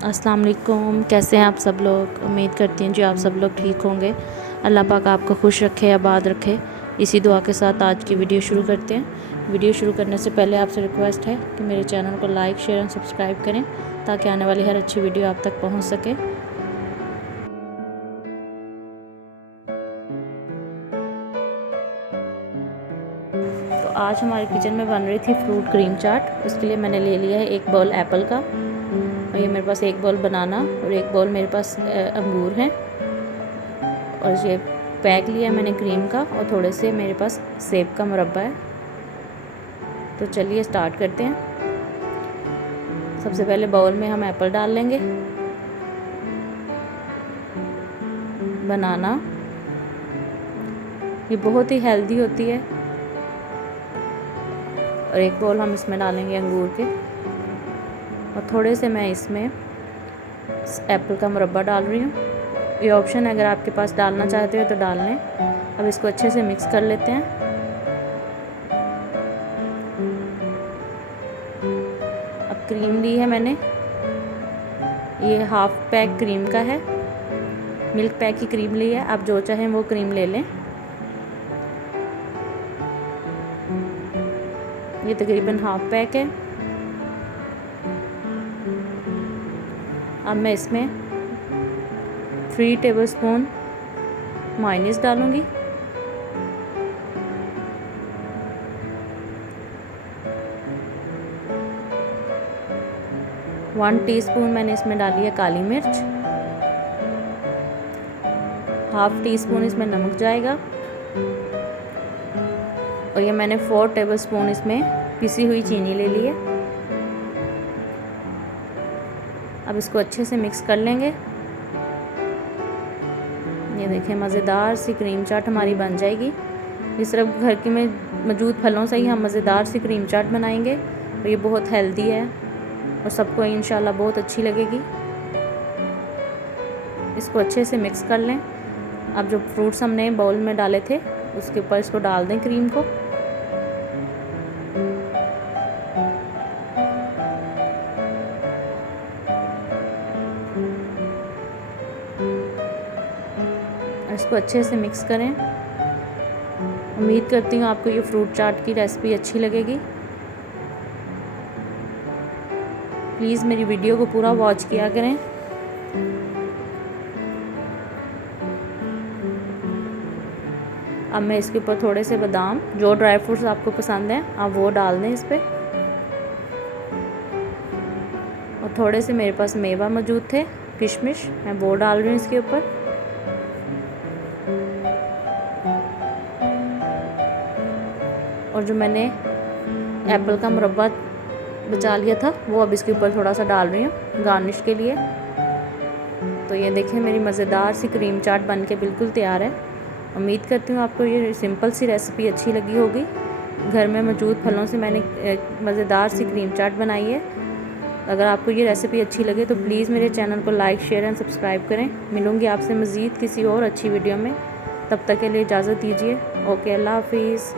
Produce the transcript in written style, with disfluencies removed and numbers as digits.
अस्सलाम वालेकुम। कैसे हैं आप सब लोग? उम्मीद करती हैं जी आप सब लोग ठीक होंगे। अल्लाह पाक आपको खुश रखे, आबाद रखे। इसी दुआ के साथ आज की वीडियो शुरू करते हैं। वीडियो शुरू करने से पहले आपसे रिक्वेस्ट है कि मेरे चैनल को लाइक, शेयर और सब्सक्राइब करें ताकि आने वाली हर अच्छी वीडियो आप तक पहुंच सके। तो आज हमारे किचन में बन रही थी फ्रूट क्रीम चाट। उसके लिए मैंने ले लिया है एक बाउल एप्पल का, और ये मेरे पास एक बाउल बनाना और एक बाउल मेरे पास अंगूर हैं, और ये पैक लिया मैंने क्रीम का, और थोड़े से मेरे पास सेब का मुरब्बा है। तो चलिए स्टार्ट करते हैं। सबसे पहले बाउल में हम एप्पल डाल लेंगे, बनाना, ये बहुत ही हेल्दी होती है, और एक बाउल हम इसमें डालेंगे अंगूर के, और थोड़े से मैं इसमें एप्पल का मुरब्बा डाल रही हूँ। ये ऑप्शन है, अगर आपके पास डालना चाहते हो तो डाल लें। अब इसको अच्छे से मिक्स कर लेते हैं। अब क्रीम ली है मैंने, ये हाफ पैक क्रीम का है, मिल्क पैक की क्रीम ली है। आप जो चाहें वो क्रीम ले लें। ये तकरीबन हाफ पैक है। अब मैं इसमें 3 टेबलस्पून मायोनीज़ डालूँगी, वन टीस्पून मैंने इसमें डाली है काली मिर्च, हाफ टी स्पून इसमें नमक जाएगा, और ये मैंने 4 टेबलस्पून इसमें पिसी हुई चीनी ले ली है। अब इसको अच्छे से मिक्स कर लेंगे। ये देखें, मज़ेदार सी क्रीम चाट हमारी बन जाएगी। ये सिर्फ घर के में मौजूद फलों से ही हम मज़ेदार सी क्रीम चाट बनाएंगे, और ये बहुत हेल्दी है और सबको इंशाल्लाह बहुत अच्छी लगेगी। इसको अच्छे से मिक्स कर लें। अब जो फ्रूट्स हमने बाउल में डाले थे उसके ऊपर इसको डाल दें क्रीम को, इसको अच्छे से मिक्स करें। उम्मीद करती हूँ आपको ये फ्रूट चाट की रेसिपी अच्छी लगेगी। प्लीज़ मेरी वीडियो को पूरा वॉच किया करें। अब मैं इसके ऊपर थोड़े से बादाम, जो ड्राई फ्रूट्स आपको पसंद हैं आप वो डाल दें इस पर, और थोड़े से मेरे पास मेवा मौजूद थे, किशमिश, मैं वो डाल रही हूँ इसके ऊपर। और जो मैंने एप्पल का मुरब्बा बचा लिया था वो अब इसके ऊपर थोड़ा सा डाल रही हूँ गार्निश के लिए। तो ये देखें, मेरी मज़ेदार सी क्रीम चाट बन के बिल्कुल तैयार है। उम्मीद करती हूँ आपको ये सिंपल सी रेसिपी अच्छी लगी होगी। घर में मौजूद फलों से मैंने मज़ेदार सी क्रीम चाट बनाई है। अगर आपको ये रेसिपी अच्छी लगे तो प्लीज़ मेरे चैनल को लाइक, शेयर एंड सब्सक्राइब करें। मिलूँगी आपसे मज़ीद किसी और अच्छी वीडियो में। तब तक के लिए इजाज़त दीजिए। ओके, अल्लाह हाफिज़।